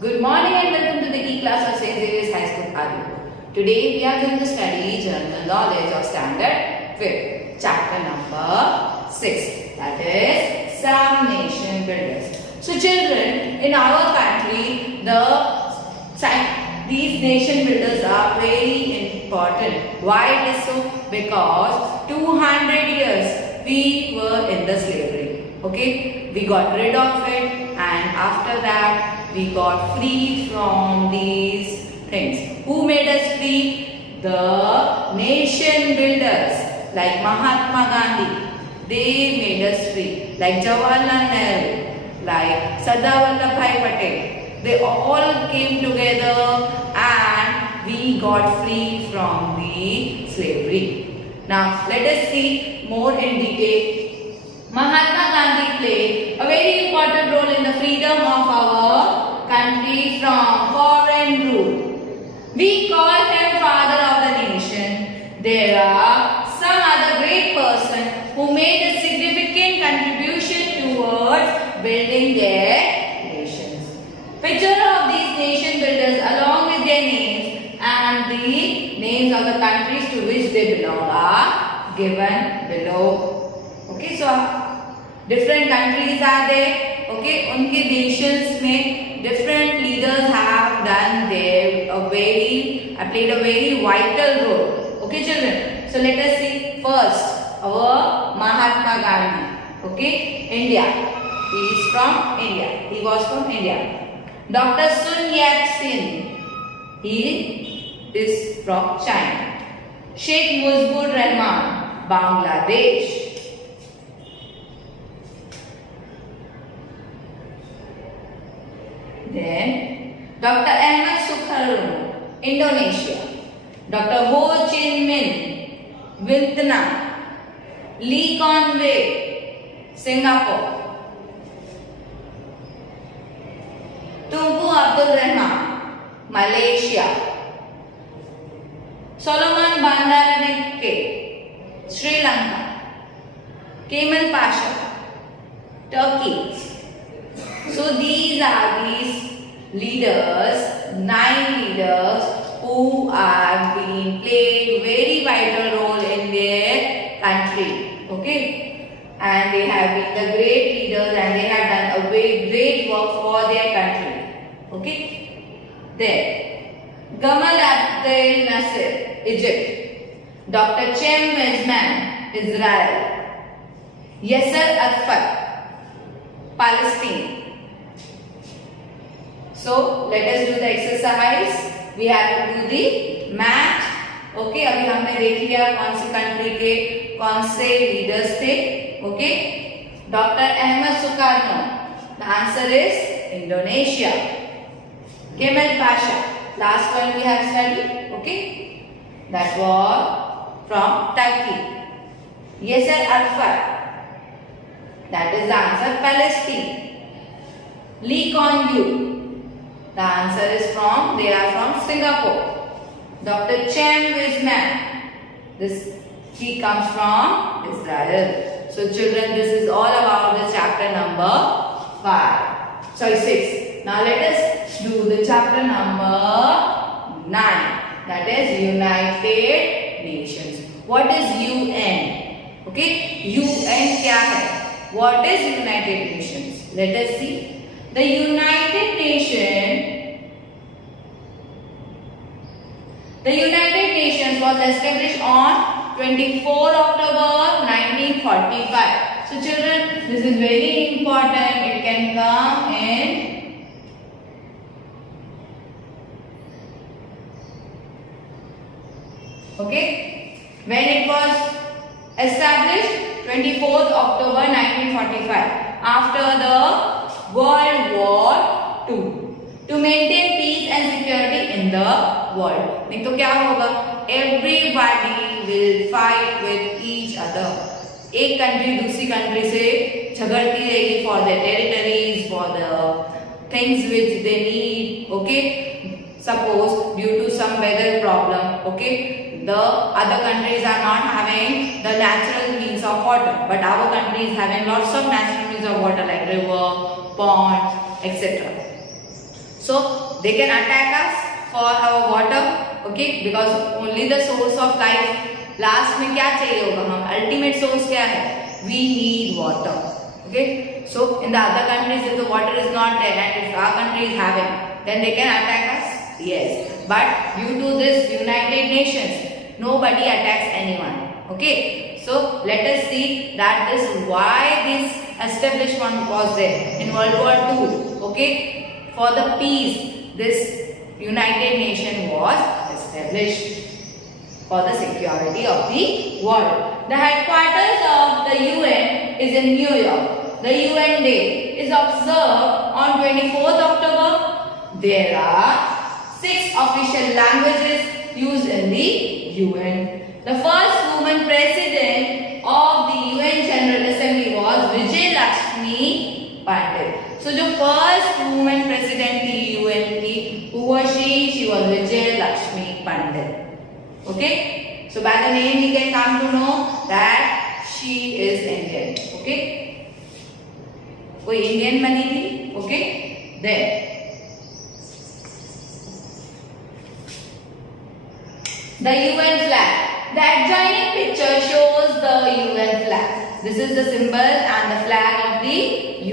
Good morning and welcome to the E-class of St. Xavier's High School, Aadipur. Today we are going to study General Knowledge of Standard 5th, chapter number 6, that is Some Nation Builders. So children, in our country, these nation builders are very important. Why it is so? Because 200 years we were in the slavery. Okay, we got rid of it, and after that we got free from these things. Who made us free? The nation builders like Mahatma Gandhi. They made us free. Like Jawaharlal Nehru, like Sardar Vallabhbhai Patel. They all came together and we got free from the slavery. Now let us see more in detail. Mahatma Gandhi played a very important role in the freedom of our country from foreign rule. We call him father of the nation. There are some other great persons who made a significant contribution towards building their nations. Picture of these nation builders along with their names and the names of the countries to which they belong are given below. Okay, so different countries are there. Okay, उनके nations में different leaders have done their played a very vital role. Okay, children. So let us see first our Mahatma Gandhi. Okay, India. He is from India. He was from India. Dr. Sun Yat-sen. He is from China. Sheikh Mujibur Rahman, Bangladesh. Then Dr. Ahmad Sukarno, Indonesia. Dr. Ho Chi Minh, Vietnam. Lee Kuan Yew, Singapore. Tunku Abdul Rahman, Malaysia. Solomon Bandaranaike, Sri Lanka. Kemal Pasha, Turkey. So these are these leaders, 9 leaders who are being played very vital role in their country. Okay, and they have been the great leaders and they have done a very great work for their country. Okay, then Gamal Abdel Nasser, Egypt. Dr. Cem Weizmann, Israel. Yasser Arafat, Palestine. So let us do the exercise. We have to do the math. Okay, अभी हमने देख लिया कौन सी country के कौन से leaders थे. Okay, Dr. Ahmad Sukarno. The answer is Indonesia. Kemal Pasha. Last one we have studied. Okay, that was from Turkey. Yasser Arafat. That is the answer, Palestine. Lee Kuan Yew. The answer is they are from Singapore. Dr. Cem Weizmann. He comes from Israel. So children, this is all about the chapter number 6. Now let us do the chapter number 9. That is United Nations. What is UN? Okay, UN क्या है? What is United Nations? Let us see. The United Nations was established on 24 October 1945. So children, this is very important. It can come in okay. When it was established 24th October 1945 after the World War II. To maintain peace and security in the world. नहीं तो क्या होगा? Everybody will fight with each other. एक country दूसरी country से झगड़ती रहेगी for their territories, for the things which they need. Okay, suppose due to some weather problem, okay, the other countries are not having the natural means of water, but our country is having lots of natural means of water like river, ponds, etc. So they can attack us for our water, okay, because only the source of life. Last में क्या चाहिए होगा हम? Ultimate source क्या है? We need water. Okay. So in the other countries, if the water is not there and if our country is having, then they can attack us. Yes. But due to this United Nations, nobody attacks anyone. Okay. So let us see that this why this establishment was there in World War II. Okay. For the peace, this United Nation was established for the security of the world. The headquarters of the UN is in New York. The UN Day is observed on 24th October. There are 6 official languages used in the UN. The first woman president of the UN General Assembly was Vijayalakshmi Pandit. So the first woman president थी UN की, who was she? She was Vijayalakshmi Pandit. Okay, so by the name we can come to know that she is Indian. Okay, कोई Indian बनी थी. Okay, then the UN flag. The adjoining picture shows the UN flag. This is the symbol and the flag of the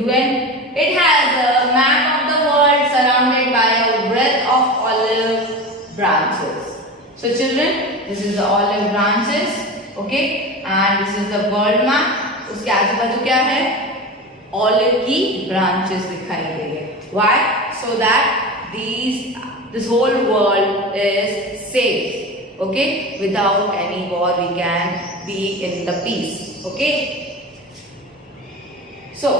UN. It has a map of the world surrounded by a breadth of olive branches. So children, this is the olive branches, okay, and this is the world map. उसके आजू बाजू क्या है? Olive की branches दिखाई गई है. Why? So that this whole world is safe. Okay, without any war we can be in the peace. Okay. So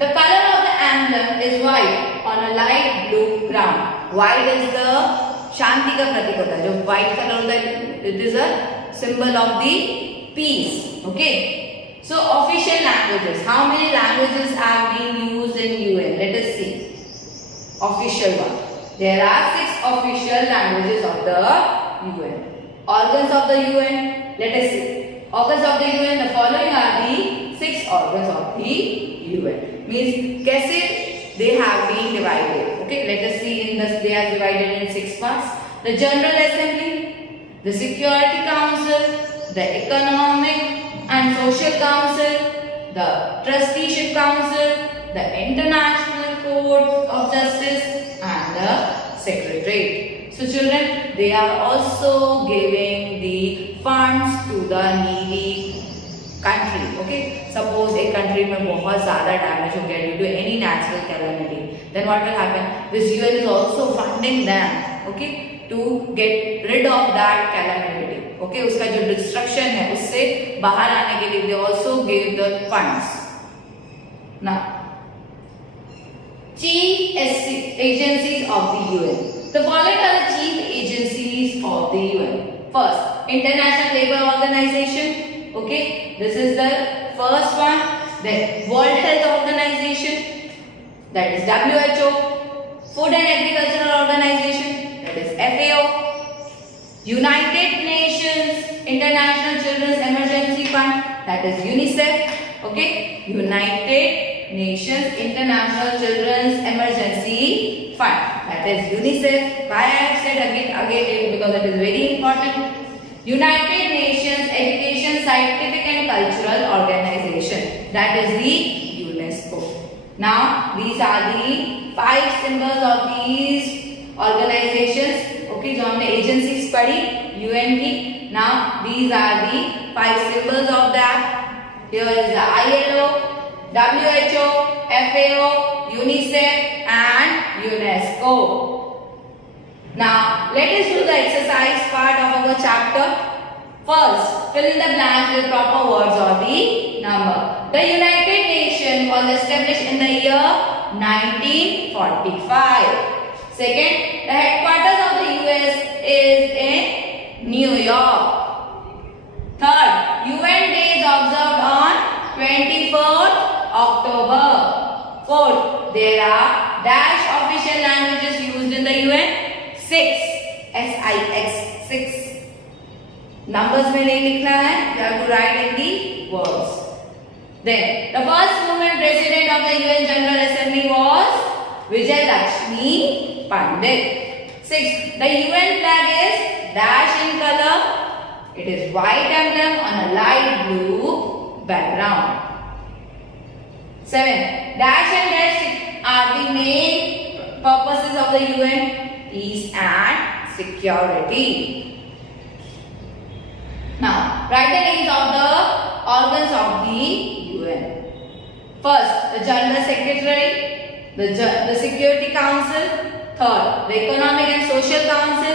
the color of the emblem is white on a light blue ground. White is the शांति का प्रतीक होता है. जो white color होता है, it is a symbol of the peace. Okay. So official languages. How many languages are being used in UN? Let us see. Official one. There are 6 official languages of the UN. Organs of the UN. Let us see. Organs of the UN. The following are the 6 organs of the UN. Means कैसे they have been divided. Okay, let us see in this. They are divided in 6 parts. The General Assembly, the Security Council, the Economic and Social Council, the Trusteeship Council, the International Court of Justice, and the Secretariat. So children, they are also giving the funds to the needy country. Okay, suppose a country में बहुत ज़्यादा damage हो गया due to any natural calamity, then what will happen? This UN is also funding them, okay, to get rid of that calamity. Okay, उसका जो destruction है उससे बाहर आने के लिए they also give the funds. Now, chief agencies of the UN. The following are the chief agencies of the UN. First, International Labour Organization. Okay, this is the first one. Then World Health Organization, that is WHO. Food and Agricultural Organization, that is FAO. United Nations International Children's Emergency Fund, that is UNICEF. Okay, United Nations International Children's Emergency Fund, that is UNICEF. Why I have said again because it is very important. United Nations Education, Scientific and Cultural Organization, that is the UNESCO. Now these are the 5 symbols of these organizations. Okay, जो हमने agencies पढ़ी UN की. Now these are the 5 symbols of that. Here is the ILO, WHO, FAO, UNICEF and UNESCO. Now let us do the exercise part of our chapter. First, fill in the blanks with proper words or the number. The United Nations was established in the year 1945. Second, the headquarters of the US is in New York. Third, UN Day is observed on 24th October. Fourth, there are dash official languages used in the UN. 6, SIX, 6. Numbers में नहीं लिखना है, you have to write in the words. Then, the first woman president of the UN General Assembly was Vijayalakshmi Pandit. 6. The UN flag is dash in color. It is white emblem on a light blue background. 7. Dash and dash are the main purposes of the UN: peace and security. Now, write the names of the organs of the UN. First, the General Secretary, the Security Council. Third, the Economic and Social Council.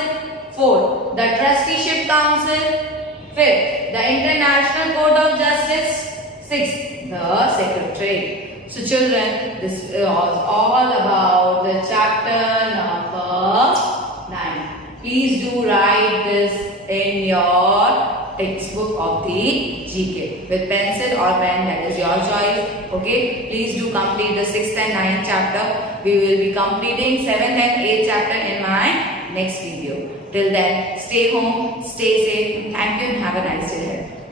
Fourth, the Trusteeship Council. Fifth, the International Court of Justice. Sixth, the Secretary. So children, this was all about the chapter number 9. Please do write this in your textbook of the GK with pencil or pen, that is your choice. Okay, please do complete the 6th and 9th chapter. We will be completing 7th and 8th chapter in my next video. Till then, stay home, stay safe. Thank you and have a nice day ahead.